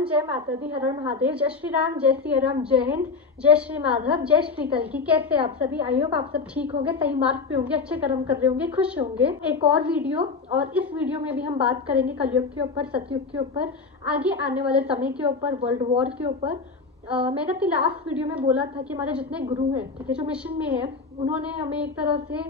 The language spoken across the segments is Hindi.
हनुमान, जय माता दी, हर हर महादेव, जय श्री राम, जय श्री राम, जय हिंद, जय श्री माधव, जय श्री कल्की। कैसे आप सभी? आई होप आप सब ठीक होंगे, सही मार्ग पे होंगे, अच्छे कर्म कर रहे होंगे, खुश होंगे। एक और वीडियो, और इस वीडियो में भी हम बात करेंगे कलयुग के ऊपर, सतयुग के ऊपर, आगे आने वाले समय के ऊपर, वर्ल्ड वॉर के ऊपर। मैंने अपनी लास्ट वीडियो में बोला था कि हमारे जितने गुरु हैं, ठीक है, जो मिशन में है, उन्होंने हमें एक तरह से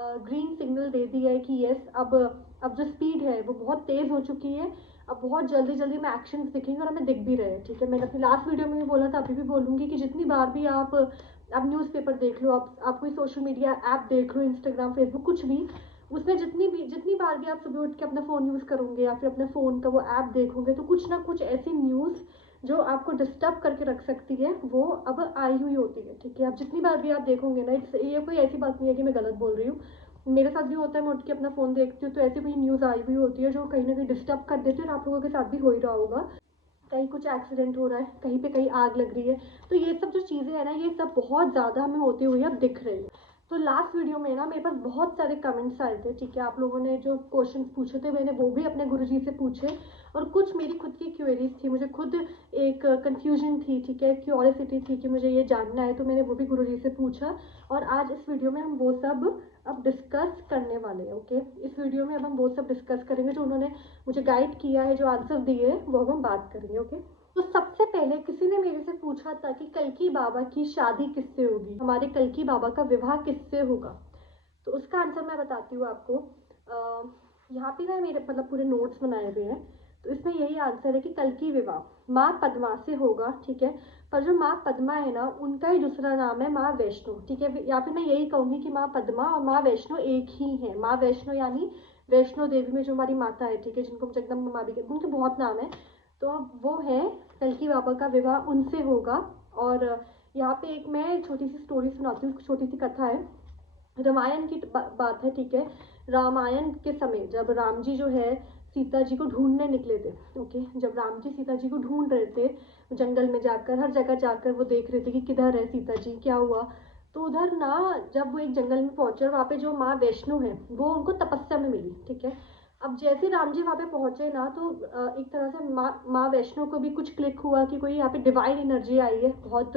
ग्रीन सिग्नल दे दिया है कि यस, अब जो स्पीड है वो बहुत तेज़ हो चुकी है। अब बहुत जल्दी जल्दी में एक्शन दिखेंगे और हमें दिख भी रहे हैं, ठीक है। मैंने अपनी लास्ट वीडियो में भी बोला था, अभी भी बोलूँगी कि जितनी बार भी आप न्यूज़पेपर देख लो, आप कोई सोशल मीडिया ऐप देख लो, इंस्टाग्राम, फेसबुक, कुछ भी, उसमें जितनी बार भी आप सुबह उठ के अपना फ़ोन यूज़ करोगे या फिर अपने फ़ोन का वो ऐप देखोगे, तो कुछ ना कुछ ऐसी न्यूज़ जो आपको डिस्टर्ब करके रख सकती है वो अब आई हुई होती है, ठीक है। अब जितनी बार भी आप देखोगे ना, ये कोई ऐसी बात नहीं है कि मैं गलत बोल रही हूँ, मेरे साथ भी होता है। मैं उठ के अपना फ़ोन देखती हूँ तो ऐसी कोई न्यूज़ आई हुई होती है जो कहीं ना कहीं डिस्टर्ब कर देती है, और आप लोगों के साथ भी हो ही रहा होगा। कहीं कुछ एक्सीडेंट हो रहा है, कहीं पे कहीं आग लग रही है, तो ये सब जो चीज़ें हैं ना, ये सब बहुत ज़्यादा हमें होती हुई अब दिख रही है। तो लास्ट वीडियो में ना मेरे पास बहुत सारे कमेंट्स आए थे, ठीक है। आप लोगों ने जो क्वेश्चंस पूछे थे, मैंने वो भी अपने गुरुजी से पूछे, और कुछ मेरी खुद की क्वेरीज थी, मुझे खुद एक कंफ्यूजन थी, ठीक है, क्यूरियोसिटी थी कि मुझे ये जानना है, तो मैंने वो भी गुरुजी से पूछा। और आज इस वीडियो में हम वो सब अब डिस्कस करने वाले हैं, ओके। इस वीडियो में अब हम वो सब डिस्कस करेंगे जो उन्होंने मुझे गाइड किया है, जो आंसर दिए हैं, वो अब हम बात करेंगे, ओके। तो सबसे पहले किसी ने मेरे से पूछा था कि कल्की बाबा की शादी किससे होगी, हमारे कल्की बाबा का विवाह किससे होगा। तो उसका आंसर मैं बताती हूँ आपको। यहाँ पे ना मेरे मतलब पूरे नोट्स बनाए हुए हैं, तो इसमें यही आंसर है कि कल्की विवाह माँ पद्मा से होगा, ठीक है। पर जो माँ पद्मा है ना, उनका ही दूसरा नाम है माँ वैष्णो, ठीक है। या फिर मैं यही कहूँगी कि माँ पद्मा और माँ वैष्णो एक ही है। माँ वैष्णो यानी वैष्णो देवी में जो हमारी माता है, ठीक है, जिनको हम जगदम्बा माँ भी कहते हैं, उनके बहुत नाम है। तो अब वो है कल्की बाबा का विवाह उनसे होगा। और यहाँ पे एक मैं छोटी सी स्टोरी सुनाती हूँ, छोटी सी कथा है, रामायण की बात है, ठीक है। रामायण के समय जब राम जी जो है सीता जी को ढूंढने निकले थे, ओके, जब राम जी सीता जी को ढूंढ रहे थे, जंगल में जाकर, हर जगह जाकर वो देख रहे थे कि किधर है सीता जी, क्या हुआ। तो उधर ना, जब वो एक जंगल में पहुंचे, वहाँ पे जो माँ वैष्णो है वो उनको तपस्या में मिली, ठीक है। अब जैसे राम जी वहाँ पे पहुंचे ना, तो एक तरह से माँ वैष्णो को भी कुछ क्लिक हुआ कि कोई यहाँ पे डिवाइन एनर्जी आई है, बहुत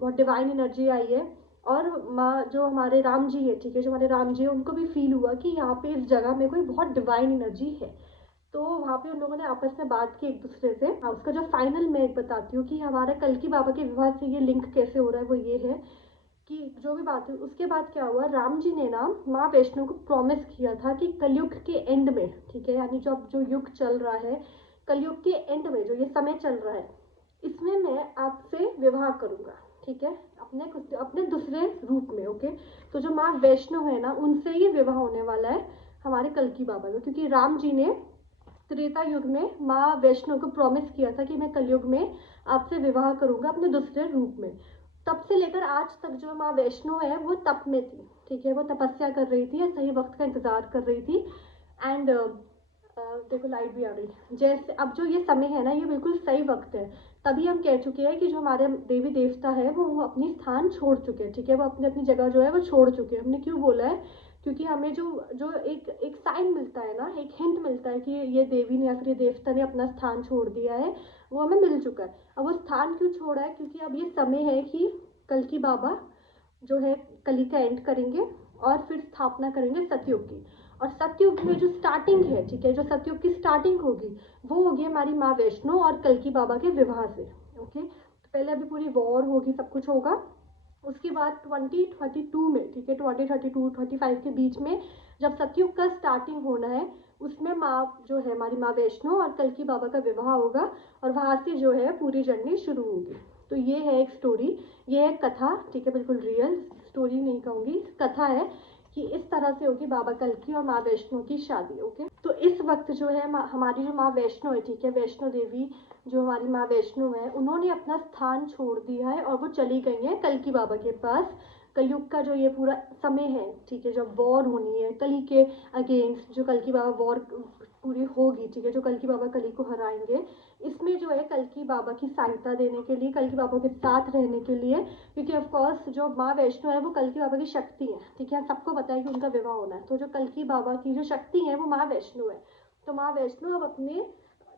बहुत डिवाइन एनर्जी आई है। और माँ जो हमारे राम जी है, ठीक है, जो हमारे राम जी है, उनको भी फील हुआ कि यहाँ पे इस जगह में कोई बहुत डिवाइन एनर्जी है। तो वहाँ पे उन लोगों ने आपस में बात की एक दूसरे से। उसका जो फाइनल मैं एक बताती हूँ कि हमारा कल्की बाबा के विवाह से ये लिंक कैसे हो रहा है, वो ये है कि जो भी बात हुई उसके बाद क्या हुआ, राम जी ने ना माँ वैष्णो को प्रॉमिस किया था कि कलयुग के एंड में, ठीक है, यानी जो अब जो युग चल रहा है, कलयुग के एंड में जो ये समय चल रहा है, इसमें मैं आपसे विवाह करूंगा, ठीक है, अपने दूसरे रूप में, ओके। तो जो माँ वैष्णो है ना, उनसे ही विवाह होने वाला है हमारे कल्की बाबा का, क्योंकि राम जी ने त्रेता युग में माँ वैष्णो को प्रॉमिस किया था कि मैं कलयुग में आपसे विवाह करूंगा अपने दूसरे रूप में। तब से लेकर आज तक जो माँ वैष्णो है वो तप में थी, ठीक है, वो तपस्या कर रही थी, सही वक्त का इंतजार कर रही थी। एंड देखो लाइट भी आ गई। जैसे अब जो ये समय है ना, ये बिल्कुल सही वक्त है। तभी हम कह चुके हैं कि जो हमारे देवी देवता है वो अपनी स्थान छोड़ चुके हैं, ठीक है, वो अपनी अपनी जगह जो है वो छोड़ चुके हैं। हमने क्यों बोला है? क्योंकि हमें जो जो एक साइन मिलता है ना, एक हिंट मिलता है कि ये देवी ने या फिर ये देवता ने अपना स्थान छोड़ दिया है, वो हमें मिल चुका है। अब वो स्थान क्यों छोड़ा है? क्योंकि अब ये समय है कि कल्की बाबा जो है कली का एंड करेंगे और फिर स्थापना करेंगे सतयुग की। और सतयुग में जो स्टार्टिंग है, ठीक है, जो सतयुग की स्टार्टिंग होगी वो होगी हमारी माँ वैष्णो और कल्की बाबा के विवाह से, ओके। तो पहले अभी पूरी वॉर होगी, सब कुछ होगा, उसके बाद 2032 में, ठीक है, 2032-35 के बीच में जब सतयुग का स्टार्टिंग होना है, उसमें माँ जो है हमारी माँ वैष्णो और कल्की बाबा का विवाह होगा, और वहाँ से जो है पूरी जर्नी शुरू होगी। तो ये है एक स्टोरी, ये है कथा, ठीक है, बिल्कुल रियल स्टोरी नहीं कहूँगी, कथा है कि इस तरह से होगी बाबा कल्की और माँ वैष्णो की शादी, ओके। तो इस वक्त जो है हमारी जो माँ वैष्णो है, ठीक है, वैष्णो देवी जो हमारी माँ वैष्णो है, उन्होंने अपना स्थान छोड़ दिया है और वो चली गई है कल्की बाबा के पास। कलयुग का जो ये पूरा समय है, ठीक है, जब वॉर होनी है कली के अगेंस्ट, जो कल्की बाबा वॉर पूरी होगी, ठीक है, जो कल्की बाबा कली को हराएंगे, इसमें जो है कल्की बाबा की सहायता देने के लिए, कल्की बाबा के साथ रहने के लिए, क्योंकि ऑफकोर्स जो माँ वैष्णो है वो कल्की बाबा की शक्ति है, ठीक है, सबको पता है कि उनका विवाह होना है। तो जो कल्की बाबा की जो शक्ति है वो माँ वैष्णो है। तो माँ वैष्णो अब अपने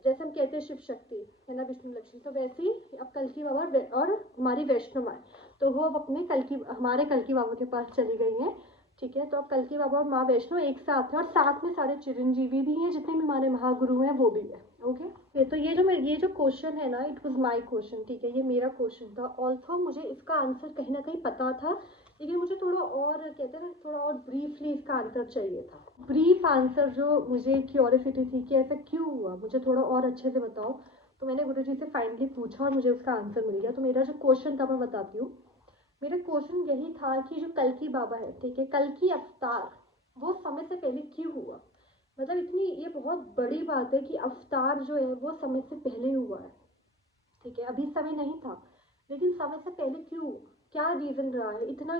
जैसे हम कहते हैं शिव शक्ति है ना, विष्णु लक्ष्मी, तो वैसे ही अब कल्की बाबा और हमारी वैष्णो माँ, तो वो अब अपने हमारे कल्की बाबा के पास चली गई हैं। ठीक है, तो अब कल्की बाबा और माँ वैष्णो एक साथ है और साथ में सारे चिरंजीवी भी हैं, जितने भी हमारे महागुरु हैं वो भी है। ओके, तो ये जो क्वेश्चन है ना, इट वाज माय क्वेश्चन। ठीक है, ये मेरा क्वेश्चन था। ऑल्सो मुझे इसका आंसर कहीं ना कहीं पता था, लेकिन मुझे थोड़ा और कहते हैं ना, थोड़ा और ब्रीफली इसका आंसर चाहिए था। ब्रीफ आंसर जो मुझे क्यूरियोसिटी थी कि ऐसा क्यों हुआ, मुझे थोड़ा और अच्छे से बताओ। तो मैंने गुरुजी से फाइनली पूछा और मुझे उसका आंसर मिल गया। तो मेरा जो क्वेश्चन था मैं बताती हूँ। मेरा क्वेश्चन यही था कि जो कल्की बाबा है, ठीक है, कल्की अवतार वो समय से पहले क्यों हुआ। मतलब इतनी ये बहुत बड़ी बात है कि अवतार जो है वो समय से पहले हुआ है। ठीक है, अभी समय नहीं था, लेकिन समय से पहले क्यों, क्या रीजन रहा है, इतना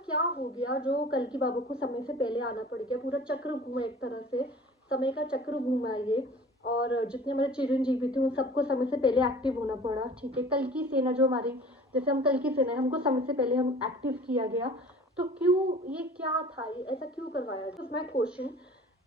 क्या हो गया जो कल्की बाबा को समय से पहले आना पड़ गया। पूरा चक्र घूमा, एक तरह से समय का चक्र घूमा ये। और जितने हमारे चिरंजीवी थे उन सबको समय से पहले एक्टिव होना पड़ा। ठीक है, कल की सेना जो हमारी, जैसे हम कल की सेना है, हमको समय से पहले हम एक्टिव किया गया। तो क्यों, ये क्या था, ये ऐसा क्यों करवाया। तो माय क्वेश्चन,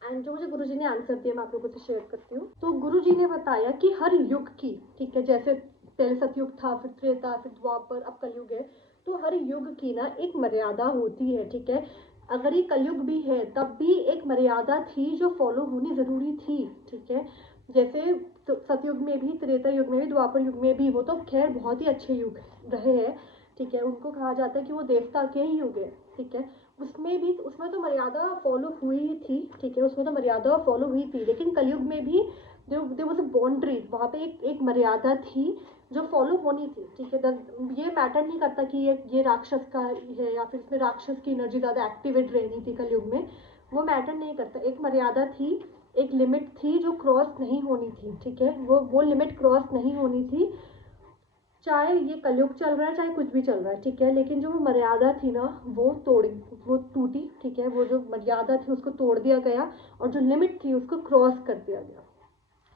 एंड जो मुझे गुरुजी ने आंसर दिया मैं आप लोगों से शेयर करती हूँ। तो गुरुजी ने बताया कि हर युग की, ठीक है, जैसे पहले सतयुग था, फिर त्रेता, फिर द्वापर, अब कलयुग है, तो हर युग की ना एक मर्यादा होती है। ठीक है, अगर ये कलयुग भी है तब भी एक मर्यादा थी जो फॉलो होनी जरूरी थी। ठीक है, जैसे तो सतयुग में भी, त्रेता युग में भी, द्वापर युग में भी, वो तो खैर बहुत ही अच्छे युग रहे हैं। ठीक है, उनको कहा जाता है कि वो देवता के ही युग है। ठीक है, उसमें तो मर्यादा फॉलो हुई ही थी। ठीक है, उसमें तो मर्यादा फॉलो हुई थी, लेकिन कलयुग में भी देयर वाज अ बाउंड्री, वहाँ पे एक मर्यादा थी जो फॉलो होनी थी। ठीक है, ये मैटर नहीं करता कि ये राक्षस का है या फिर इसमें राक्षस की एनर्जी ज़्यादा एक्टिवेट रहनी थी कलयुग में, वो मैटर नहीं करता। एक मर्यादा थी, एक लिमिट थी जो क्रॉस नहीं होनी थी। ठीक है, वो लिमिट क्रॉस नहीं होनी थी, चाहे ये कलयुग चल रहा है चाहे कुछ भी चल रहा है। ठीक है, लेकिन जो मर्यादा थी ना वो टूटी। ठीक है, वो जो मर्यादा थी उसको तोड़ दिया गया और जो लिमिट थी उसको क्रॉस कर दिया गया।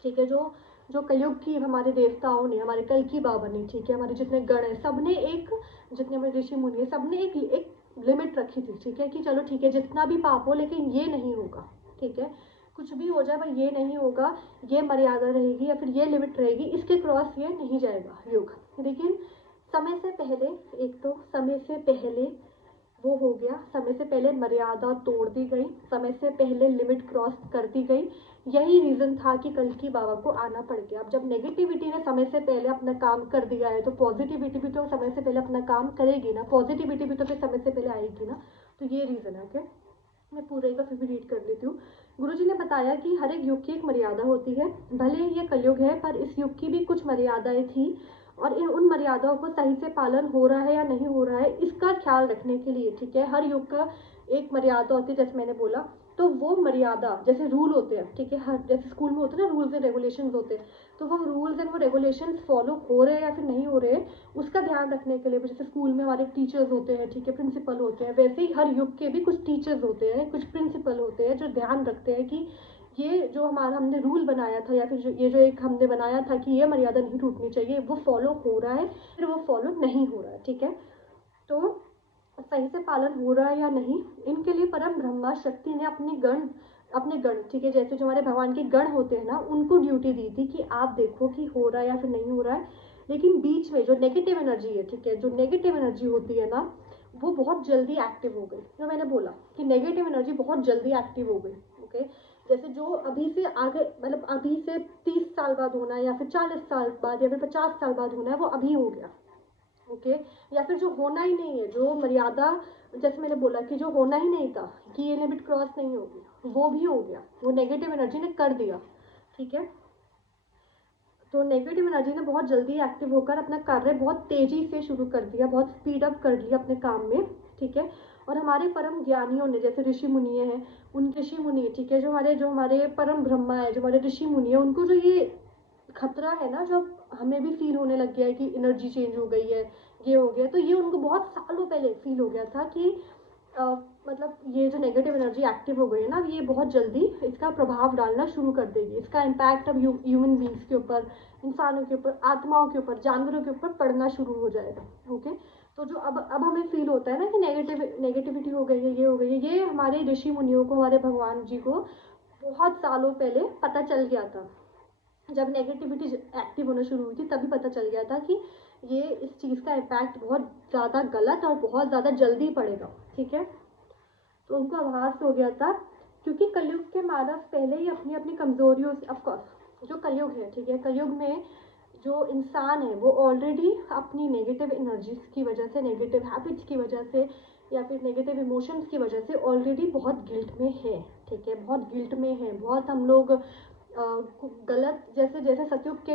ठीक है, जो जो कलयुग की हमारे देवताओं ने, हमारे कल्की बाबा ने, ठीक है, हमारे जितने गण हैं सबने एक, जितने हमारे ऋषि मुनि है सबने एक लिमिट रखी थी। ठीक है, कि चलो ठीक है, जितना भी पाप हो लेकिन ये नहीं होगा। ठीक है, कुछ भी हो जाए पर ये नहीं होगा, ये मर्यादा रहेगी या फिर ये लिमिट रहेगी, इसके क्रॉस ये नहीं जाएगा युग। लेकिन समय से पहले, एक तो समय से पहले वो हो गया, समय से पहले मर्यादा तोड़ दी गई, समय से पहले लिमिट क्रॉस कर दी गई। यही रीजन था कि कल्की बाबा को आना पड़ गया। अब जब नेगेटिविटी ने समय से पहले अपना काम कर दिया है तो पॉजिटिविटी भी तो समय से पहले अपना काम करेगी ना, पॉजिटिविटी भी तो फिर समय से पहले आएगी ना। तो ये रीजन है। ओके, मैं पूरे का फिर भी रीड कर लेती हूँ। गुरुजी ने बताया कि हर एक युग की एक मर्यादा होती है, भले ही ये कलयुग है पर इस युग की भी कुछ मर्यादाएं थी, और उन मर्यादाओं को सही से पालन हो रहा है या नहीं हो रहा है इसका ख्याल रखने के लिए। ठीक है, हर युग का एक मर्यादा होती है, जैसे मैंने बोला। तो वो मर्यादा, जैसे रूल होते हैं, ठीक है, हर जैसे स्कूल में होते हैं ना रूल्स एंड रेगुलेशंस होते हैं, तो वो रूल्स एंड वो रेगुलेशंस फॉलो हो रहे हैं या फिर नहीं हो रहे हैं उसका ध्यान रखने के लिए, जैसे स्कूल में हमारे टीचर्स होते हैं, ठीक है, प्रिंसिपल होते हैं, वैसे ही हर युग के भी कुछ टीचर्स होते हैं, कुछ प्रिंसिपल होते हैं जो ध्यान रखते हैं कि ये जो हमारा हमने रूल बनाया था या फिर ये जो एक हमने बनाया था कि ये मर्यादा नहीं टूटनी चाहिए, वो फॉलो हो रहा है फिर वो फॉलो नहीं हो रहा है। ठीक है, तो सही से पालन हो रहा है या नहीं, इनके लिए परम ब्रह्मा शक्ति ने अपने गण, ठीक है, जैसे जो हमारे भगवान के गण होते हैं ना, उनको ड्यूटी दी थी कि आप देखो कि हो रहा है या फिर नहीं हो रहा है। लेकिन बीच में जो नेगेटिव एनर्जी है, ठीक है, जो नेगेटिव एनर्जी होती है ना, वो बहुत जल्दी एक्टिव हो गई। जो मैंने बोला कि नेगेटिव एनर्जी बहुत जल्दी एक्टिव हो गई। ओके, जैसे जो अभी से आगे, मतलब अभी से 30 साल बाद होना है या फिर 40 साल बाद या फिर 50 साल बाद होना है, वो अभी हो गया। ओके, या फिर जो होना ही नहीं है, जो मर्यादा, जैसे मैंने बोला कि जो होना ही नहीं था कि ये लिमिट क्रॉस नहीं होगी, वो भी हो गया, वो नेगेटिव एनर्जी ने कर दिया। ठीक है, तो नेगेटिव एनर्जी ने बहुत जल्दी एक्टिव होकर अपना कार्य बहुत तेजी से शुरू कर दिया, बहुत स्पीड अप कर लिया अपने काम में। ठीक है, और हमारे परम ज्ञानियों ने, जैसे ऋषि मुनि हैं, उन ऋषि मुनि, ठीक है, जो हमारे परम ब्रह्मा है, जो हमारे ऋषि मुनि है, उनको जो ये खतरा है ना, जो हमें भी फील होने लग गया है कि एनर्जी चेंज हो गई है, ये हो गया, तो ये उनको बहुत सालों पहले फील हो गया था कि मतलब ये जो नेगेटिव एनर्जी एक्टिव हो गई है ना, ये बहुत जल्दी इसका प्रभाव डालना शुरू कर देगी, इसका इम्पैक्ट अब ह्यूमन बींग्स के ऊपर, इंसानों के ऊपर, आत्माओं के ऊपर, जानवरों के ऊपर पड़ना शुरू हो जाएगा। ओके, तो जो अब हमें फील होता है ना कि नेगेटिविटी हो गई है, ये हो गई है, ये हमारे ऋषि मुनियों को, हमारे भगवान जी को बहुत सालों पहले पता चल गया था। जब नेगेटिविटी एक्टिव होना शुरू हुई थी तभी पता चल गया था कि ये इस चीज़ का इम्पैक्ट बहुत ज़्यादा गलत और बहुत ज़्यादा जल्दी पड़ेगा, ठीक है। तो उनको आभास हो गया था, क्योंकि कलयुग के मानव पहले ही अपनी अपनी कमजोरियों से, ऑफकोर्स जो कलयुग है, ठीक है, कलयुग में जो इंसान है वो ऑलरेडी अपनी नेगेटिव एनर्जीज की वजह से, नेगेटिव हैबिट्स की वजह से, या फिर नेगेटिव इमोशंस की वजह से ऑलरेडी बहुत गिल्ट में है, ठीक है, बहुत गिल्ट में है। बहुत हम लोग गलत, जैसे जैसे सतयुग के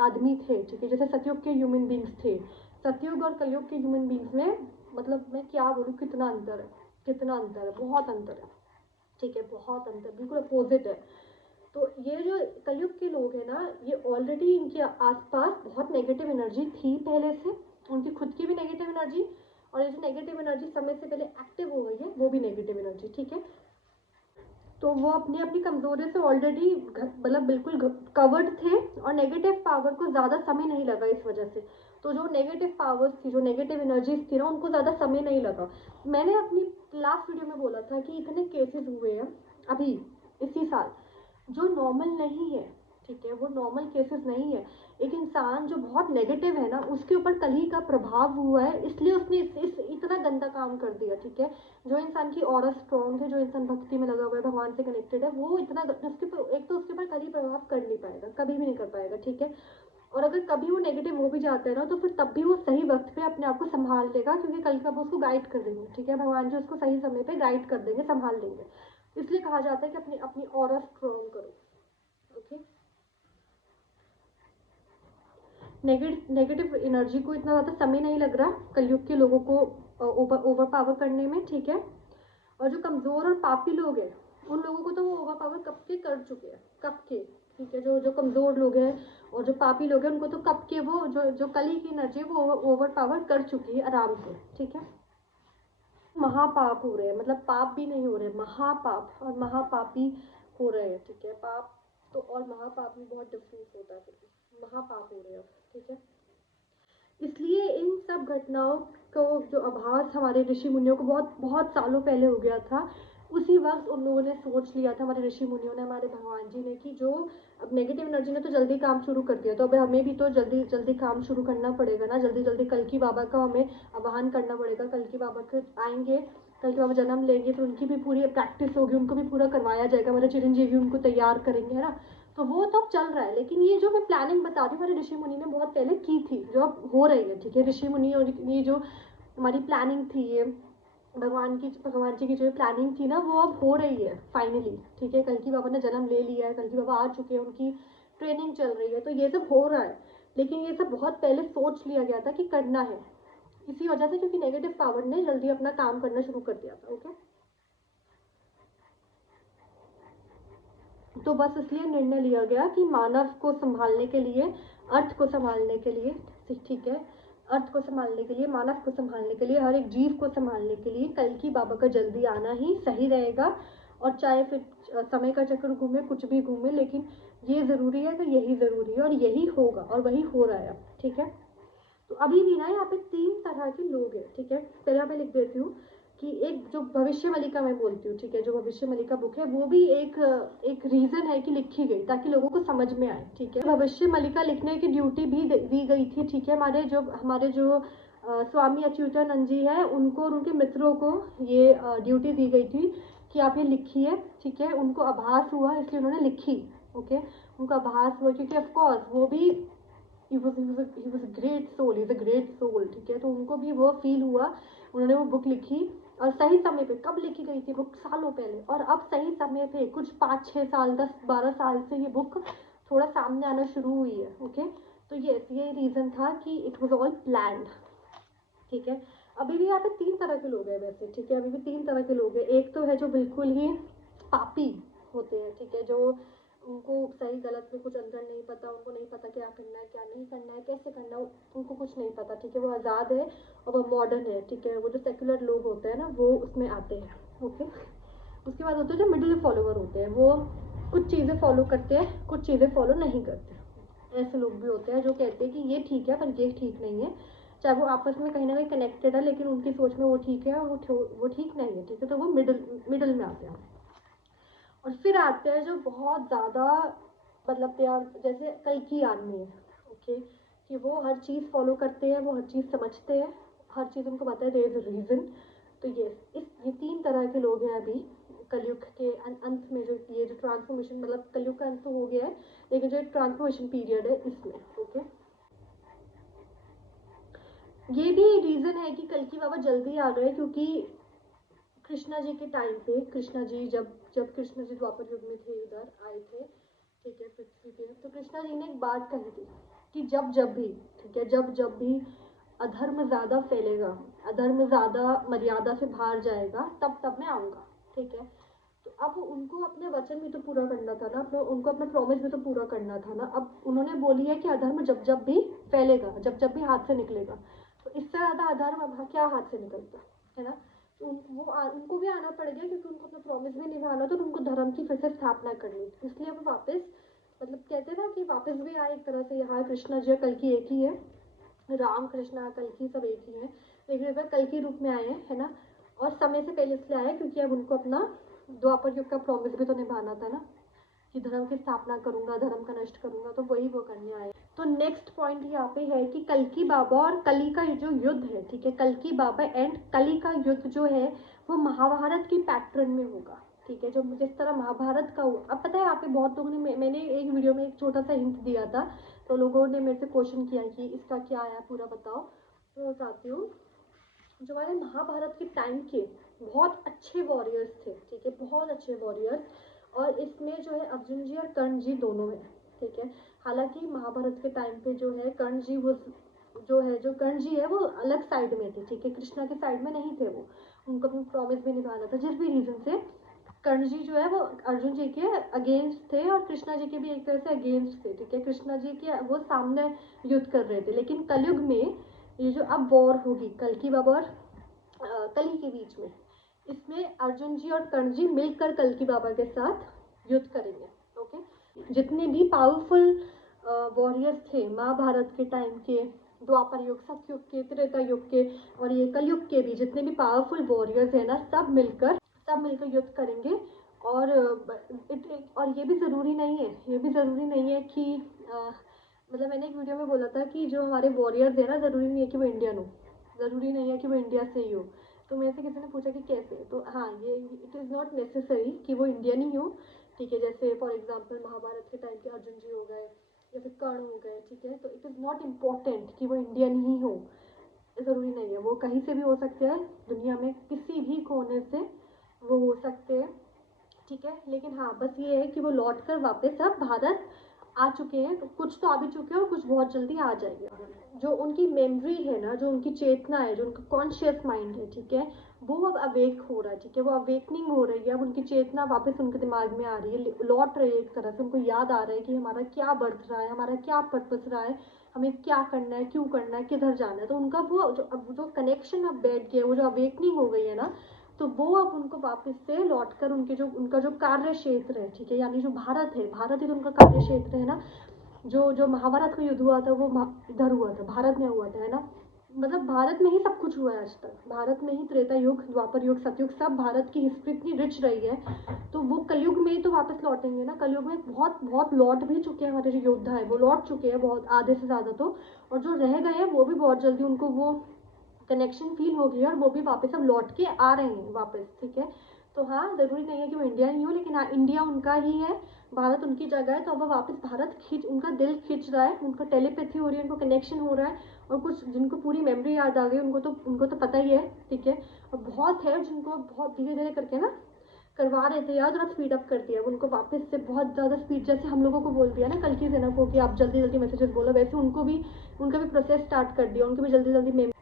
आदमी थे, ठीक है, जैसे सतयुग के ह्यूमन बींग्स थे, सतयुग और कलयुग के ह्यूमन बींग्स में, मतलब मैं क्या बोलूँ, कितना अंतर है, कितना अंतर है, बहुत अंतर है, ठीक है, बहुत अंतर, बिल्कुल अपोजिट है। तो ये जो कलयुग के लोग हैं ना, ये ऑलरेडी इनके आसपास बहुत नेगेटिव एनर्जी थी पहले से, उनकी खुद की भी नेगेटिव एनर्जी, और ये जो नेगेटिव एनर्जी समय से पहले एक्टिव हो गई है वो भी नेगेटिव एनर्जी, ठीक है। तो वो अपनी अपनी कमजोरी से ऑलरेडी मतलब बिल्कुल कवर्ड थे, और नेगेटिव पावर को ज़्यादा समय नहीं लगा इस वजह से। तो जो नेगेटिव पावर्स थी, जो नेगेटिव एनर्जीज थी ना, उनको ज़्यादा समय नहीं लगा। मैंने अपनी लास्ट वीडियो में बोला था कि इतने केसेस हुए हैं अभी इसी साल जो नॉर्मल नहीं है, ठीक है, वो नॉर्मल केसेस नहीं है। एक इंसान जो बहुत नेगेटिव है ना, उसके ऊपर कली का प्रभाव हुआ है, इसलिए उसने इस इतना गंदा काम कर दिया, ठीक है। जो इंसान की ऑरा स्ट्रॉन्ग है, जो इंसान भक्ति में लगा हुआ है, भगवान से कनेक्टेड है, वो इतना उसके एक तो उसके ऊपर कली प्रभाव कर नहीं पाएगा, कभी भी नहीं कर पाएगा, ठीक है। और अगर कभी वो नेगेटिव हो भी जाता है ना, तो फिर तब भी वो सही वक्त पे अपने आप को संभाल लेगा, क्योंकि कल का वो उसको गाइड कर देंगे, ठीक है, भगवान जी उसको सही समय पे गाइड कर देंगे, संभाल लेंगे। इसलिए कहा जाता है कि अपनी अपनी ऑरा स्ट्रॉन्ग करो, ओके। नेगेटिव एनर्जी को इतना ज़्यादा समय नहीं लग रहा कलयुग के लोगों को ओवर पावर करने में, ठीक है। और जो कमज़ोर और पापी लोग हैं, उन लोगों को तो वो ओवर पावर कब के कर चुके हैं, कब के, ठीक है। जो जो कमज़ोर लोग हैं और जो पापी लोग हैं, उनको तो कब के वो जो जो कली की एनर्जी वो ओवर पावर कर चुकी है आराम से, ठीक है। महापाप हो रहे हैं, मतलब पाप भी नहीं हो रहे, महापाप और महापापी हो रहे हैं, ठीक है। पाप तो और महापाप में बहुत डिफरेंस होता है, फिर भी महापाप हो रहे हैं, ठीक है। इसलिए इन सब घटनाओं को जो आभास हमारे ऋषि मुनियों को बहुत बहुत सालों पहले हो गया था, उसी वक्त उन लोगों ने सोच लिया था, हमारे ऋषि मुनियों ने, हमारे भगवान जी ने, कि जो अब नेगेटिव एनर्जी ने तो जल्दी काम शुरू कर दिया, तो अब हमें भी तो जल्दी जल्दी काम शुरू करना पड़ेगा ना, जल्दी जल्दी कल्कि बाबा का हमें आह्वान करना पड़ेगा। कल्कि बाबा के आएंगे, कल्कि बाबा जन्म लेंगे, फिर उनकी भी पूरी प्रैक्टिस होगी, उनको भी पूरा करवाया जाएगा, हमारे चिरंजीवी उनको तैयार करेंगे, है ना। तो वो तो अब चल रहा है, लेकिन ये जो मैं प्लानिंग बता रही हूँ, हमारे ऋषि मुनि ने बहुत पहले की थी, जो अब हो रही है, ठीक है। ऋषि मुनि और ये जो हमारी प्लानिंग थी, ये भगवान जी की जो प्लानिंग थी ना, वो अब हो रही है फाइनली, ठीक है। कल्कि बाबा ने जन्म ले लिया है, कल्कि बाबा आ चुके हैं, उनकी ट्रेनिंग चल रही है, तो ये सब हो रहा है। लेकिन ये सब बहुत पहले सोच लिया गया था कि करना है, इसी वजह से, क्योंकि नेगेटिव पावर ने जल्दी अपना काम करना शुरू कर दिया था, ओके। तो बस इसलिए निर्णय लिया गया कि मानव को संभालने के लिए, अर्थ को संभालने के लिए, ठीक है, अर्थ को संभालने के लिए, मानव को संभालने के लिए, हर एक जीव को संभालने के लिए कल्कि बाबा का जल्दी आना ही सही रहेगा। और चाहे फिर समय का चक्र घूमे, कुछ भी घूमे, लेकिन ये ज़रूरी है, तो यही ज़रूरी है, और यही होगा, और वही हो रहा है, ठीक है। तो अभी भी ना यहाँ पे 3 तरह के लोग हैं, ठीक है। पहले मैं लिख देती हूँ कि एक जो भविष्य मलिका मैं बोलती हूँ, ठीक है, जो भविष्य मलिका बुक है, वो भी एक एक रीज़न है कि लिखी गई ताकि लोगों को समझ में आए, ठीक है। भविष्य मलिका लिखने की ड्यूटी भी दी गई थी, ठीक है, हमारे जो स्वामी अच्युतानंद जी हैं, उनको और उनके मित्रों को ये ड्यूटी दी गई थी कि आप ये लिखिए, ठीक है। उनको आभास हुआ, इसलिए उन्होंने लिखी, ओके। उनको आभास हुआ, क्योंकि ऑफकोर्स वो भी he was a great soul, he's a great soul, ठीक है। तो उनको भी वो फील हुआ, उन्होंने वो बुक लिखी, और सही समय पे, कब लिखी गई थी बुक, सालों पहले, और अब सही समय पे कुछ 5-6 साल, 10-12 साल से ये बुक थोड़ा सामने आना शुरू हुई है, ओके। तो ये रीज़न था कि इट वॉज ऑल प्लान्ड, ठीक है। अभी भी यहाँ पे 3 तरह के लोग हैं वैसे, ठीक है, अभी भी 3 तरह के लोग हैं। एक तो है जो बिल्कुल ही पापी होते हैं, ठीक है, जो उनको सही गलत में कुछ अंतर नहीं पता, उनको नहीं पता क्या करना है, क्या नहीं करना है, कैसे करना है, उनको कुछ नहीं पता, ठीक है। वो आज़ाद है और वो मॉडर्न है, ठीक है। वो जो सेक्युलर लोग होते हैं ना, वो उसमें आते हैं, ओके। उसके बाद होते हैं जो मिडिल फॉलोवर होते हैं, वो कुछ चीज़ें फॉलो करते हैं, कुछ चीज़ें फॉलो नहीं करते। ऐसे लोग भी होते हैं जो कहते हैं कि ये ठीक है पर ये ठीक नहीं है, चाहे वो आपस में कहीं ना कहीं कनेक्टेड है, लेकिन उनकी सोच में वो ठीक है और वो ठीक नहीं है, ठीक है। तो वो मिडिल में आते हैं। और फिर आते हैं जो बहुत ज़्यादा मतलब प्यार, जैसे कल्कि आदमी है, ओके, कि वो हर चीज़ फॉलो करते हैं, वो हर चीज़ समझते हैं, हर चीज़ उनको पता है, देयर इज अ रीज़न। तो ये 3 तरह के लोग हैं अभी कलयुग के अंत में, जो ये जो ट्रांसफॉर्मेशन, मतलब कलयुग का अंत तो हो गया है, लेकिन जो ट्रांसफॉर्मेशन पीरियड है इसमें, ओके। ये भी रीज़न है कि कल्कि बाबा जल्दी आ गए, क्योंकि कृष्णा जी के टाइम पे, कृष्णा जी जब जब कृष्णा जी द्वापर युग में थे, इधर आए थे, ठीक है, पृथ्वी पे, तो कृष्णा जी ने एक बात कही थी कि जब जब भी, ठीक है, जब जब भी अधर्म ज़्यादा फैलेगा, अधर्म ज़्यादा मर्यादा से बाहर जाएगा, तब तब मैं आऊँगा, ठीक है। तो अब उनको अपने वचन भी तो पूरा करना था ना, उनको अपना प्रॉमिस भी तो पूरा करना था ना। अब उन्होंने बोली है कि अधर्म जब जब भी फैलेगा, जब जब भी हाथ से निकलेगा, तो इससे ज़्यादा अधर्म अब क्या हाथ से निकलता है ना। तो उनको भी आना पड़ गया, क्योंकि उनको अपना प्रॉमिस भी निभाना था, तो उनको धर्म की फिर से स्थापना करनी थी, इसलिए वो वापस, मतलब कहते हैं ना कि वापस भी आए एक तरह से। यहाँ कृष्णा जी कल्कि एक ही है, राम कृष्णा कल्कि सब एक ही है, लेकिन इस बार कल्कि रूप में आए हैं, है ना। और समय से पहले इसलिए आए क्योंकि अब उनको अपना द्वापर युग का प्रॉमिस भी तो निभाना था ना, कि धर्म की स्थापना करूंगा, धर्म का नष्ट करूंगा, तो वही वो करने आए। तो नेक्स्ट पॉइंट यहाँ पे है कि कल्कि बाबा और कली का जो युद्ध है, ठीक है, कल्कि बाबा एंड कली का युद्ध जो है वो महाभारत की पैटर्न में होगा, ठीक है, जो जिस तरह महाभारत का हुआ। अब पता है, यहाँ पे बहुत लोगों ने, मैंने एक वीडियो में एक छोटा सा हिंट दिया था, तो लोगों ने मेरे से क्वेश्चन किया कि इसका क्या आया पूरा बताओ, तो बताती हूँ। जो हमारे महाभारत के टाइम के बहुत अच्छे वॉरियर्स थे, ठीक है, बहुत अच्छे वॉरियर्स, और इसमें जो है अर्जुन जी और कर्ण जी दोनों हैं, ठीक है। हालांकि महाभारत के टाइम पे जो है कर्ण जी, वो जो कर्ण जी है वो अलग साइड में थे, ठीक है, कृष्णा के साइड में नहीं थे वो, उनको अपना प्रॉमिस भी निभाना था, जिस भी रीजन से कर्ण जी जो है वो अर्जुन जी के अगेंस्ट थे, और कृष्णा जी के भी एक तरह से अगेंस्ट थे, ठीक है, कृष्णा जी के वो सामने युद्ध कर रहे थे। लेकिन कलयुग में ये जो अब वॉर होगी कल्कि बाबा और कली के बीच में, इसमें अर्जुन जी और कर्ण जी मिलकर कल्कि बाबा के साथ युद्ध करेंगे, ओके। जितने भी पावरफुल वॉरियर्स थे महाभारत के टाइम के, द्वापर युग, सतयुग के, त्रेता युग के, और ये कलयुग के भी जितने भी पावरफुल वॉरियर्स हैं ना, सब मिलकर युद्ध करेंगे। और और ये भी ज़रूरी नहीं है, कि मतलब मैंने एक वीडियो में बोला था कि जो हमारे वॉरियर्स है ना, ज़रूरी नहीं है कि वो इंडियन हो, ज़रूरी नहीं है कि वो इंडिया से ही हो। तो मेरे से किसी ने पूछा कि कैसे, तो हाँ, ये इट इज़ नॉट नेसेसरी कि वो इंडियन ही हो, ठीक है। जैसे फॉर एग्जांपल महाभारत के टाइम के अर्जुन जी हो गए, या फिर कर्ण हो गए, ठीक है, तो इट इज़ नॉट इम्पॉर्टेंट कि वो इंडियन ही हो, ज़रूरी नहीं है, वो कहीं से भी हो सकते हैं, दुनिया में किसी भी कोने से वो हो सकते हैं, ठीक है। लेकिन हाँ, बस ये है कि वो लौट कर वापस अब भारत आ चुके हैं, तो कुछ तो आ भी चुके हैं और कुछ बहुत जल्दी आ जाएंगे। जो उनकी मेमोरी है ना, जो उनकी चेतना है, जो उनका कॉन्शियस माइंड है, ठीक है, वो अब अवेक हो रहा है, ठीक है, वो अवेकनिंग हो रही है, अब उनकी चेतना वापस उनके दिमाग में आ रही है, लौट रही है, एक तरह से उनको याद आ रहा है कि हमारा क्या बर्थ रहा है, हमारा क्या पर्पस रहा है, हमें क्या करना है, क्यों करना है, किधर जाना है। तो उनका वो जो कनेक्शन अब बैठ गया, वो जो अवेकनिंग हो गई है ना, तो वो अब उनको वापस से लौटकर उनका जो कार्य क्षेत्र है, ठीक है, यानी जो भारत है, भारत ही तो उनका कार्य क्षेत्र है ना। जो जो महाभारत का युद्ध हुआ था वो इधर हुआ था, भारत में हुआ था, है ना। मतलब भारत में ही सब कुछ हुआ है आज तक, भारत में ही त्रेता युग, द्वापर युग, सतयुग, सब भारत की हिस्ट्री इतनी रिच रही है। तो वो कलयुग में ही तो वापस लौटेंगे ना, कलयुग में बहुत बहुत लौट भी चुके हैं हमारे जो योद्धा है, वो लौट चुके हैं बहुत, आधे से ज़्यादा तो। और जो रह गए हैं वो भी बहुत जल्दी उनको वो कनेक्शन फील हो गई है, और वो भी वापस अब लौट के आ रहे हैं वापस, ठीक है। तो हाँ, ज़रूरी नहीं है कि वो इंडिया ही हो, लेकिन हाँ, इंडिया उनका ही है, भारत उनकी जगह है, तो अब वो वापस भारत उनका दिल खींच रहा है, उनका टेलीपैथी हो रही है, उनको कनेक्शन हो रहा है। और कुछ जिनको पूरी मेमोरी याद आ गई, उनको तो पता ही है, ठीक है। और बहुत है जिनको बहुत धीरे धीरे करके ना करवा रहे थे याद, और स्पीड अप कर दिया उनको वापस से बहुत ज़्यादा स्पीड, जैसे हम लोगों को बोल दिया ना कल की सेना को कि आप जल्दी जल्दी मैसेजेस बोलो, वैसे उनका भी प्रोसेस स्टार्ट कर दिया, उनकी भी जल्दी जल्दी,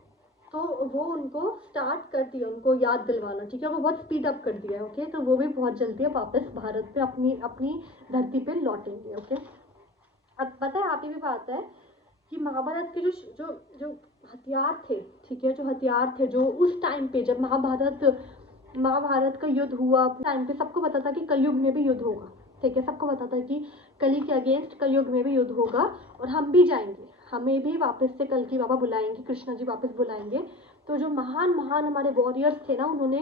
तो वो उनको स्टार्ट कर दिया, उनको याद दिलवाना, ठीक है, वो बहुत स्पीड अप कर दिया है, ओके। तो वो भी बहुत जल्दी वापस भारत पे अपनी अपनी धरती पे लौटेंगे, ओके। अब पता है, आप ये भी बात है कि महाभारत के जो जो जो हथियार थे, ठीक है, जो हथियार थे जो उस टाइम पे जब महाभारत का युद्ध हुआ टाइम पे, सबको पता था कि कलयुग में भी युद्ध होगा, ठीक है, सबको पता था कि कली के अगेंस्ट कलयुग में भी युद्ध होगा, और हम भी जाएंगे, हमें भी वापस से कल्कि बाबा बुलाएंगे, कृष्णा जी वापस बुलाएंगे। तो जो महान हमारे वॉरियर्स थे ना, उन्होंने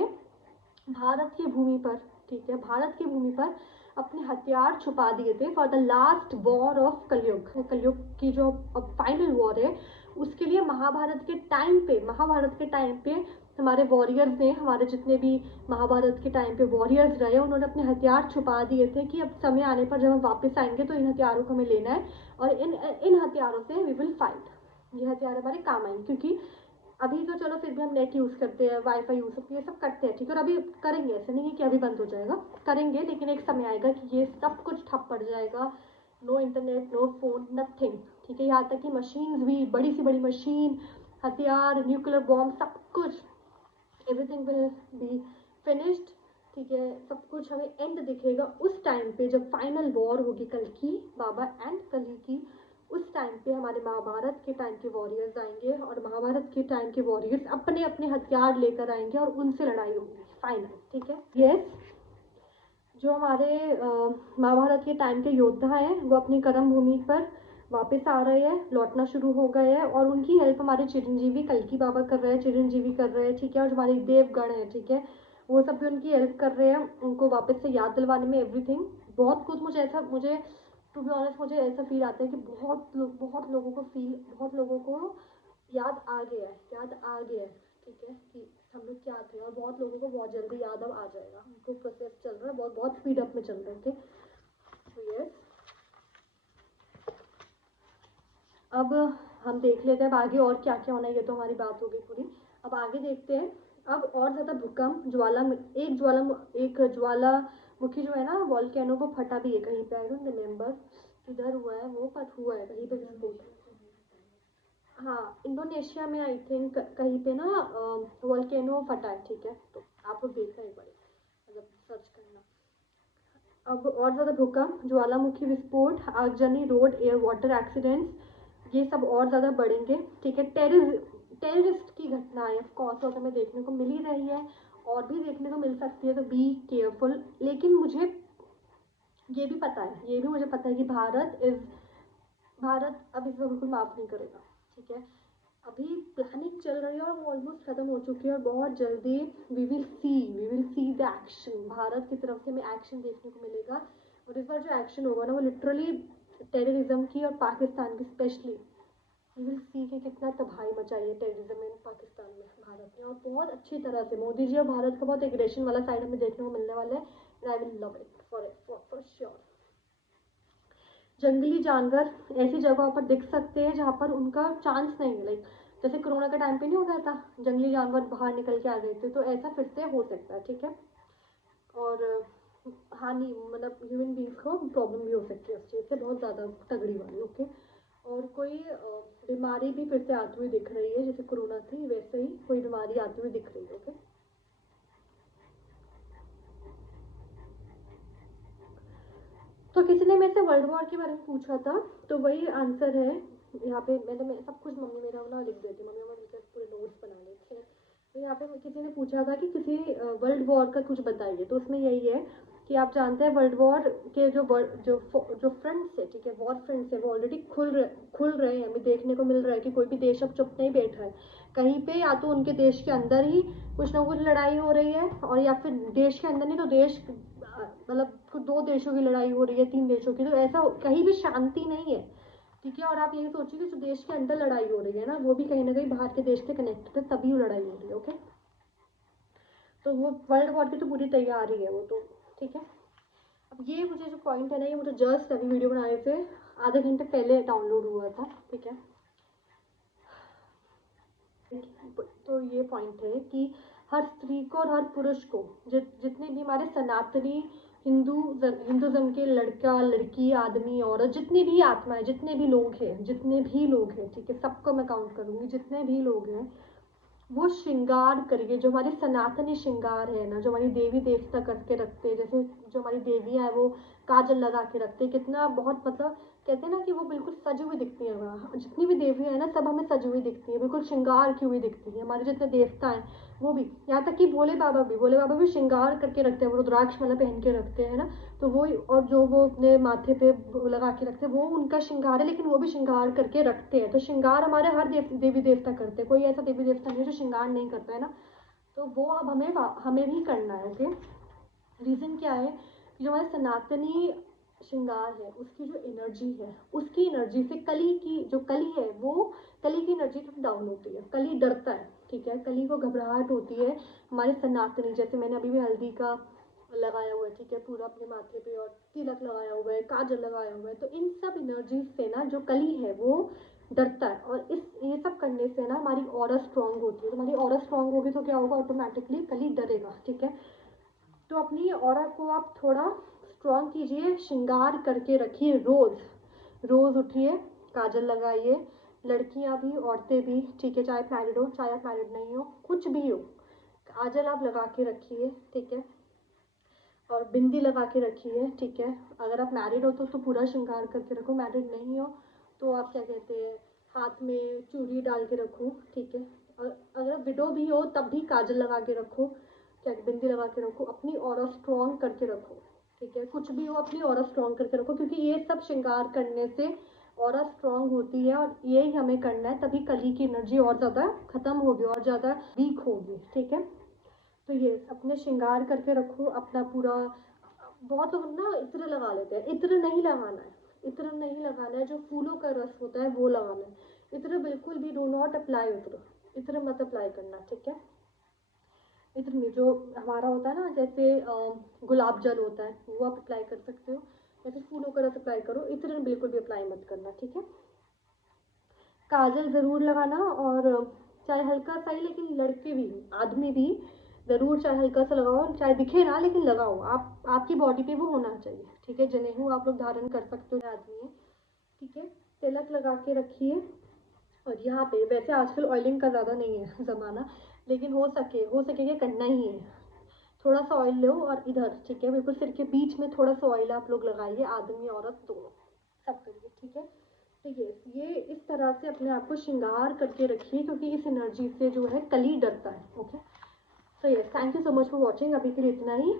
भारत की भूमि पर, ठीक है, भारत की भूमि पर अपने हथियार छुपा दिए थे for the last war of कलयुग। कलयुग की जो फाइनल वॉर है उसके लिए महाभारत के टाइम पे हमारे वॉरियर्स ने, हमारे जितने भी महाभारत के टाइम पे वॉरियर्स रहे, उन्होंने अपने हथियार छुपा दिए थे कि अब समय आने पर जब हम वापस आएंगे तो इन हथियारों को हमें लेना है और इन हथियारों से वी विल फाइट। ये हथियार हमारे काम आएंगे, क्योंकि अभी तो चलो फिर भी हम नेट यूज़ करते हैं, वाईफाई यूज़ करते हैं, ये सब करते हैं, ठीक है। और अभी करेंगे, ऐसा नहीं है कि अभी बंद हो जाएगा, करेंगे, लेकिन एक समय आएगा कि ये सब कुछ ठप पड़ जाएगा। No internet, no phone, nothing, ठीक है। यहाँ तक कि मशीन्स भी, बड़ी से बड़ी मशीन, हथियार, न्यूक्लियर बॉम्ब, सब कुछ, एवरीथिंग विल बी फिनिश्ड, ठीक है। सब कुछ हमें एंड दिखेगा उस टाइम पे जब फाइनल वॉर होगी कल्कि बाबा एंड कली की। उस टाइम पे हमारे महाभारत के टाइम के वॉरियर्स आएंगे और महाभारत के टाइम के वॉरियर्स अपने अपने हथियार लेकर आएंगे और उनसे लड़ाई होगी फाइनल, ठीक है। यस, जो हमारे महाभारत के टाइम के योद्धा हैं वो अपनी कर्म भूमि पर वापस आ रहे हैं, लौटना शुरू हो गए हैं और उनकी हेल्प हमारे चिरंजीवी कल्कि बाबा कर रहे हैं, चिरंजीवी कर रहे हैं, ठीक है। और हमारे देवगण हैं, ठीक है, वो सब भी उनकी हेल्प कर रहे हैं, उनको वापस से याद दिलवाने में, एवरीथिंग। बहुत कुछ मुझे टू बी ऑनेस्ट मुझे ऐसा फील आता है कि बहुत लोगों को याद आ गया है, ठीक है, कि हम लोग क्या थे। और बहुत लोगों को बहुत जल्दी याद अब आ जाएगा, उनको प्रोसेस चल रहा है, बहुत स्पीड अप में चल रहे थे। तो यस, अब हम देख लेते हैं अब आगे और क्या क्या होना है। ये तो हमारी बात हो गई पूरी, अब आगे देखते हैं। अब और ज़्यादा भूकंप, एक ज्वालामुखी जो है ना, वॉल्केनो, वो फटा भी है कहीं पे, आई डोंट रिमेम्बर किधर हुआ है वो, बट हुआ है कहीं पे विस्फोट। हाँ, इंडोनेशिया में आई थिंक कहीं पे ना वॉल्केनो फटा है, ठीक है। तो आप लोग देखना एक बार, मतलब सर्च करना। अब और ज़्यादा भूकंप, ज्वालामुखी विस्फोट, आगजनी, रोड एयर वाटर एक्सीडेंट्स, ये सब और ज़्यादा बढ़ेंगे, ठीक है। टेररिस्ट की घटनाएं ऑफकोर्स और हमें देखने को मिल ही रही है और भी देखने को मिल सकती है, तो बी केयरफुल। लेकिन मुझे ये भी मुझे पता है कि भारत अब इसको बिल्कुल माफ़ नहीं करेगा, ठीक है। अभी प्लानिंग चल रही है और ऑलमोस्ट ख़त्म हो चुकी है और बहुत जल्दी we will see the action. Bharat की तरफ से हमें एक्शन देखने को मिलेगा और इस बार जो एक्शन होगा ना वो लिटरली टेररिज्म की, और पाकिस्तान की स्पेशली, वी विल सी कि कितना तबाही मचाई है टेररिज्म इन पाकिस्तान में, भारत में। और बहुत अच्छी तरह से मोदी जी और भारत का बहुत एग्रेशन वाला साइड हमें देखने को मिलने वाला है, and I will love it for sure. जंगली जानवर ऐसी जगहों पर दिख सकते हैं जहाँ पर उनका चांस नहीं है, लाइक जैसे कोरोना के टाइम पे नहीं हो गया था, जंगली जानवर बाहर निकल के आ गए थे, तो ऐसा फिर से हो सकता है, ठीक है। और हानि, मतलब ह्यूमन बींग्स को प्रॉब्लम भी हो सकती है उस चीज़ से, बहुत ज़्यादा तगड़ी वाली, ओके। और कोई बीमारी भी फिर से आती हुई दिख रही है, जैसे कोरोना थी वैसे ही कोई बीमारी आती हुई दिख रही है, ओके। तो किसी ने मेरे से वर्ल्ड वॉर के बारे में पूछा था, तो वही आंसर है यहाँ पे। मैं सब कुछ मम्मी मेरा ना लिख देती, मम्मी मेरे पूरे नोट्स बना लेते हैं। तो यहाँ पे किसी ने पूछा था कि किसी वर्ल्ड वॉर का कुछ बताइए, तो उसमें यही है कि आप जानते हैं वर्ल्ड वॉर के जो फ्रंट्स है, ठीक है, वॉर फ्रंट्स है, वो ऑलरेडी खुल रहे हैं, हमें देखने को मिल रहा है कि कोई भी देश अब चुप नहीं बैठ रहा है कहीं पे। या तो उनके देश के अंदर ही कुछ ना कुछ लड़ाई हो रही है, और या फिर देश के अंदर नहीं तो देश, मतलब 2 देशों की लड़ाई हो रही है, 3 देशों की, तो ऐसा कहीं भी शांति नहीं है, ठीक है। और आप ये सोचिए कि जो देश के अंदर लड़ाई हो रही है ना, वो भी कहीं ना कहीं बाहर के देश से कनेक्टेड है, तभी वो लड़ाई हो रही है, ओके। तो वो वर्ल्ड वॉर की तो पूरी तैयारी है वो तो, ठीक है। अब ये मुझे जो पॉइंट है ना, ये मुझे जस्ट अभी वीडियो बनाने से आधे घंटे पहले डाउनलोड हुआ था, ठीक है। तो ये पॉइंट है कि हर स्त्री को और हर पुरुष को, जितने भी हमारे सनातनी हिंदुज़म के लड़का लड़की आदमी औरत, जितनी भी आत्माएं, जितने भी लोग हैं, ठीक है, सबको मैं काउंट करूँगी, जितने भी लोग हैं, वो श्रृंगार करिए। जो हमारे सनातनी श्रृंगार है ना, जो हमारी देवी देवता करके रखते हैं, जैसे जो हमारी देवियाँ हैं वो काजल लगा के रखते हैं, कितना बहुत, मतलब कहते हैं ना कि वो बिल्कुल सजी हुई दिखती है। वहाँ जितनी भी देवियाँ हैं ना, सब हमें सजी हुई दिखती है, बिल्कुल श्रृंगार की हुई दिखती है। हमारे जितने देवता हैं वो भी, यहाँ तक कि भोले बाबा भी श्रृंगार करके रखते हैं, वो रुद्राक्ष माला पहन के रखते हैं ना, तो वो, और जो वो अपने माथे पे लगा के रखते हैं वो उनका श्रृंगार है, लेकिन वो भी श्रृंगार करके रखते हैं। तो श्रृंगार हमारे हर देवी देवता करते हैं, कोई ऐसा देवी देवता नहीं है जो श्रृंगार नहीं करता है ना, तो वो अब हमें भी करना है, ओके। रीज़न क्या है जो हमारे सनातनी श्रृंगार है उसकी जो एनर्जी है, उसकी एनर्जी से कली की जो कली है वो कली की एनर्जी थोड़ी डाउन होती है। कली डरता है, ठीक है, कली को घबराहट होती है। हमारे सनातनी, जैसे मैंने अभी भी हल्दी का लगाया हुआ है, ठीक है, पूरा अपने माथे पे, और तिलक लगाया हुआ है, काजल लगाया हुआ है, तो इन सब एनर्जी से ना जो कली है वो डरता है। और इस ये सब करने से ना हमारी ऑरा स्ट्रांग होती है। तो हमारी ऑरा स्ट्रांग होगी तो क्या होगा, ऑटोमेटिकली कली डरेगा, ठीक है। तो अपनी ऑरा को आप थोड़ा स्ट्रांग कीजिए, श्रृंगार करके रखिए। रोज रोज उठिए, काजल लगाइए, लड़कियां भी औरतें भी, ठीक है, चाहे मैरिड हो चाहे आप मैरिड नहीं हो, कुछ भी हो, काजल आप लगा के रखिए, ठीक है, और बिंदी लगा के रखिए, ठीक है। अगर आप मैरिड हो तो पूरा श्रृंगार करके रखो, मैरिड नहीं हो तो आप क्या कहते हैं, हाथ में चूड़ी डाल के रखो, ठीक है। और अगर विडो भी हो तब भी काजल लगा के रखो, क्या बिंदी लगा के रखो, अपनी ऑरा स्ट्रॉन्ग करके रखो, ठीक है। कुछ भी हो, अपनी ऑरा स्ट्रॉन्ग करके रखो, क्योंकि ये सब श्रृंगार करने से ऑरा स्ट्रॉन्ग होती है, और यही हमें करना है, तभी कली की एनर्जी और ज़्यादा खत्म होगी, और ज़्यादा वीक होगी, ठीक है। तो ये अपने श्रृंगार करके रखो अपना पूरा। बहुत लोग ना इत्र लगा लेते हैं, इत्र नहीं लगाना है, इत्र नहीं लगाना है, जो फूलों का रस होता है वो लगाना है। इत्र बिल्कुल भी डू नॉट अप्लाई, इत्र मत अप्लाई करना, ठीक है। इत्र नहीं, जो हमारा होता है ना, जैसे गुलाब जल होता है वो आप अप्लाई कर सकते हो, या फिर फूलों का रस अप्लाई करो, इत्र बिल्कुल भी अप्लाई मत करना, ठीक है। काजल ज़रूर लगाना, और चाहे हल्का सा ही, लेकिन लड़के भी आदमी भी ज़रूर चाहे हल्का सा लगाओ, चाहे दिखे ना लेकिन लगाओ, आप आपकी बॉडी पे वो होना चाहिए, ठीक है। जनेऊ आप लोग धारण कर सकते हो, आदमी है, ठीक है। तिलक लगा के रखिए। और यहाँ पे वैसे आजकल ऑयलिंग का ज़्यादा नहीं है ज़माना, लेकिन हो सके करना ही है। थोड़ा सा ऑयल लो और इधर, ठीक है, बिल्कुल सिर के बीच में थोड़ा सा ऑयल आप लोग लगाइए, आदमी औरत दोनों, सब करिए, ठीक है। तो ये इस तरह से अपने आप को श्रृंगार करके रखिए, क्योंकि इस एनर्जी से जो है कली डरता है, ओके। तो yes, thank you so much for watching, अभी के लिए इतना ही।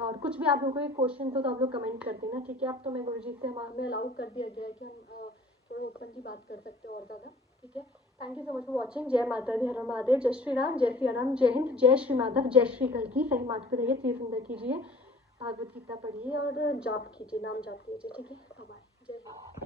और कुछ भी आप लोगों को क्वेश्चन हो तो आप लोग कमेंट कर देना, ठीक है। अब तो मैं गुरुजी से हमें अलाउ कर दिया गया है कि हम थोड़ा ओपनली बात कर सकते हैं और ज़्यादा, ठीक है। Thank you so much for watching. जय माता दी, हर महादेव, जय श्री राम, जय सिया राम, जय हिंद, जय श्री माधव, जय श्री कल्की। सही मार्ग पे रहिए, श्री सुंदर कीजिए, भागवत गीता पढ़िए और जाप कीजिए, नाम जाप कीजिए, ठीक है। बाय, जय हिंद।